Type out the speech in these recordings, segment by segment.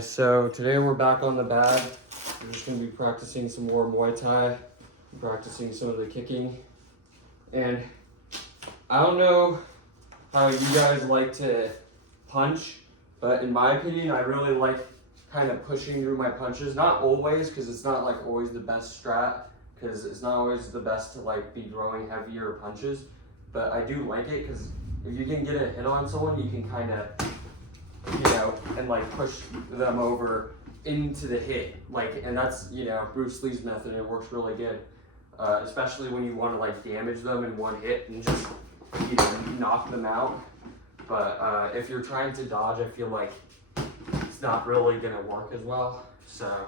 So today we're back on the bag. We're just going to be practicing some more Muay Thai, practicing some of the kicking. And I don't know how you guys like to punch, but in my opinion, I really like kind of pushing through my punches. Not always, because it's not like always the best strat, because it's not always the best to like be throwing heavier punches. But I do like it because if you can get a hit on someone, you can kind of, and like push them over into the hit. And that's, Bruce Lee's method, and it works really good. Especially when you want to like damage them in one hit and just, knock them out. But if you're trying to dodge, I feel like it's not really gonna work as well. So.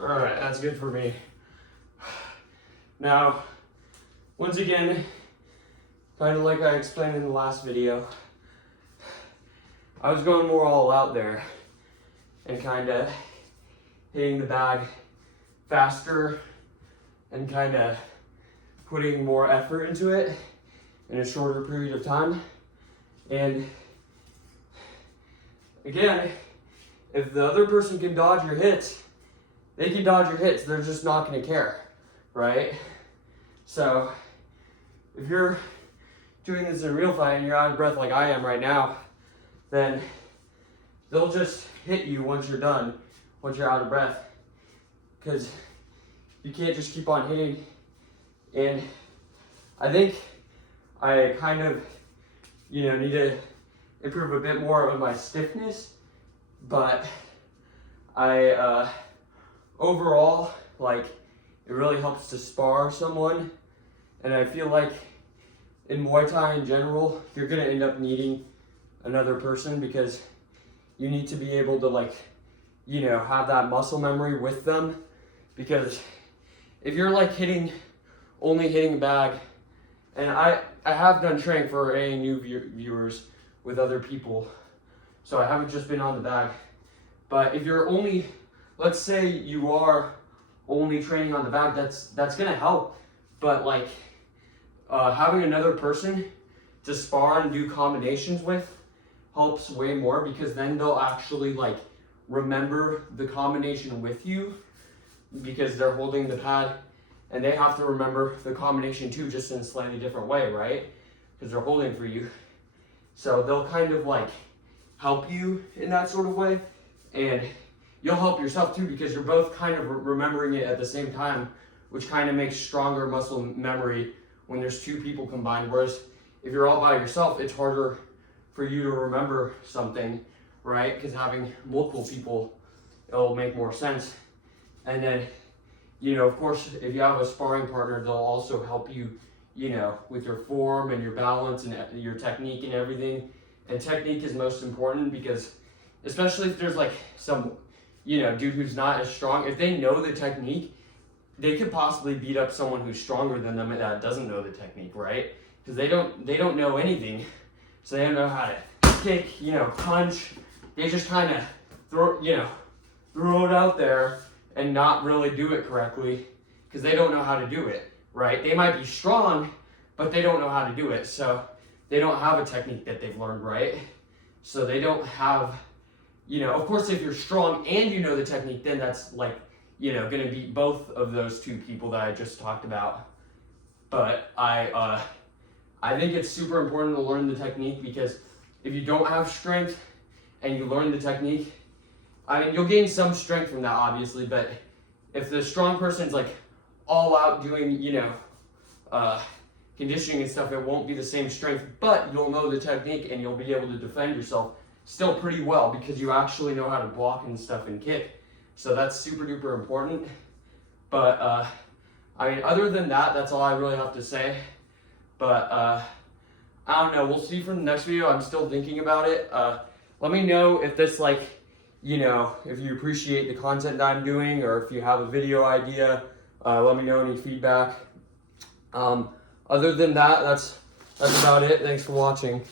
All right, that's good for me. Now, once again, kind of like I explained in the last video, I was going more all out there and kind of hitting the bag faster and kind of putting more effort into it in a shorter period of time. And again, if the other person can dodge your hits, they can dodge your hits, they're just not gonna care, right? So, if you're doing this in a real fight and you're out of breath like I am right now, then they'll just hit you once you're done, once you're out of breath. Because you can't just keep on hitting. And I think I kind of, need to improve a bit more of my stiffness, but overall, it really helps to spar someone. And I feel like in Muay Thai in general, you're gonna end up needing another person because you need to be able to have that muscle memory with them. Because if you're only hitting a bag, and I have done training for ANU viewers with other people, so I haven't just been on the bag. But if you're only, let's say you are only training on the bag, that's gonna help. But having another person to spar and do combinations with helps way more, because then they'll actually remember the combination with you, because they're holding the pad and they have to remember the combination too, just in a slightly different way, right? Because they're holding for you. So they'll kind of help you in that sort of way. And you'll help yourself too, because you're both kind of remembering it at the same time, which kind of makes stronger muscle memory when there's two people combined. Whereas if you're all by yourself, it's harder for you to remember something, right? Because having multiple people, it'll make more sense. And then, of course, if you have a sparring partner, they'll also help you, with your form and your balance and your technique and everything. And technique is most important, because especially if there's some dude who's not as strong, if they know the technique, they could possibly beat up someone who's stronger than them and that doesn't know the technique, right? Because they don't know anything, so they don't know how to kick, punch. They just kind of throw it out there and not really do it correctly, because they don't know how to do it, right? They might be strong, but they don't know how to do it, so they don't have a technique that they've learned, right? So they don't have you know, of course, if you're strong and you know the technique, then that's like, you know, going to beat both of those two people that I just talked about. But I think it's super important to learn the technique, because if you don't have strength and you learn the technique, I mean, you'll gain some strength from that, obviously, but if the strong person's like all out doing, you know, conditioning and stuff, it won't be the same strength, but you'll know the technique and you'll be able to defend yourself still pretty well, because you actually know how to block and stuff and kick. So that's super duper important. But I mean, other than that, that's all I really have to say. But I don't know, we'll see from the next video. I'm still thinking about it. Let me know if this, like, you know, if you appreciate the content that I'm doing, or if you have a video idea. Let me know any feedback. Other than that, that's about it. Thanks for watching.